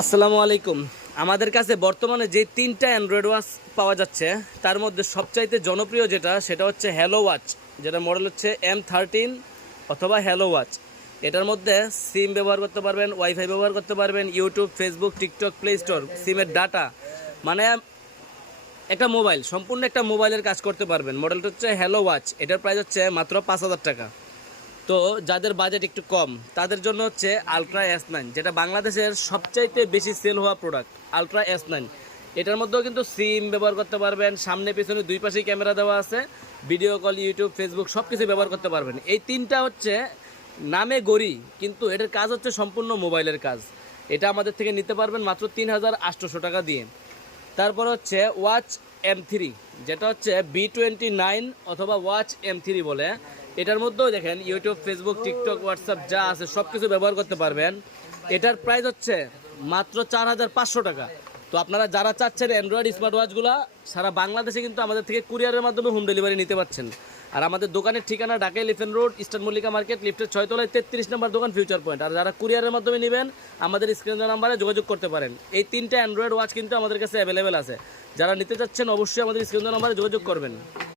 আসসালামু আলাইকুম। আমাদের কাছে বর্তমানে যে তিনটা অ্যান্ড্রয়েড ওয়াচ পাওয়া যাচ্ছে তার মধ্যে সবচাইতে জনপ্রিয় যেটা সেটা হচ্ছে হ্যালো ওয়াচ, যেটা মডেল হচ্ছে M13 অথবা হ্যালো ওয়াচ। এটার মধ্যে সিম ব্যবহার করতে পারবেন, ওয়াইফাই ব্যবহার করতে পারবেন, YouTube, Facebook, TikTok, play store, সিমের ডাটা, মানে একটা মোবাইল, সম্পূর্ণ একটা মোবাইলের কাজ করতে পারবেন। মডেলটা হচ্ছে হ্যালো ওয়াচ। এটার প্রাইস হচ্ছে মাত্র 5,000 টাকা। তো যাদের বাজেট একটু কম তাদের জন্য হচ্ছে আলট্রা S9, যেটা বাংলাদেশের সবচাইতে বেশি সেল হওয়া প্রোডাক্ট, আলট্রা S9। এটার মধ্যেও কিন্তু সিম ব্যবহার করতে পারবেন, সামনে পেছনে দুই পাশেই ক্যামেরা দেওয়া আছে, ভিডিও কল, ইউটিউব, ফেসবুক সব কিছু ব্যবহার করতে পারবেন। এই তিনটা হচ্ছে নামে গড়ি, কিন্তু এটার কাজ হচ্ছে সম্পূর্ণ মোবাইলের কাজ। এটা আমাদের থেকে নিতে পারবেন মাত্র 3,800 টাকা দিয়ে। তারপর হচ্ছে ওয়াচ M3, যেটা হচ্ছে B29 অথবা ওয়াচ M3 বলে। এটার মধ্যেও দেখেন ইউটিউব, ফেসবুক, টিকটক, হোয়াটসঅ্যাপ যা আছে সব কিছু ব্যবহার করতে পারবেন। এটার প্রাইস হচ্ছে মাত্র 4,500 টাকা। তো আপনারা যারা চাচ্ছেন অ্যান্ড্রয়েড স্মার্ট ওয়াচগুলো সারা বাংলাদেশে কিন্তু আমাদের থেকে কুরিয়ারের মাধ্যমে হোম ডেলিভারি নিতে পারছেন। আর আমাদের দোকানের ঠিকানা Dhaka elephant road, eastern Mallika market, লিফটের 6 তলায় 33 নম্বর দোকান, ফিউচার পয়েন্ট। আর যারা কুরিয়ারের মাধ্যমে নেবেন আমাদের স্ক্রিন নাম্বারে যোগাযোগ করতে পারেন। এই তিনটা অ্যান্ড্রয়েড ওয়াচ কিন্তু আমাদের কাছে অ্যাভেলেবেল আছে। যারা নিতে চাচ্ছেন অবশ্যই আমাদের স্ক্রিন নাম্বারে যোগাযোগ করবেন।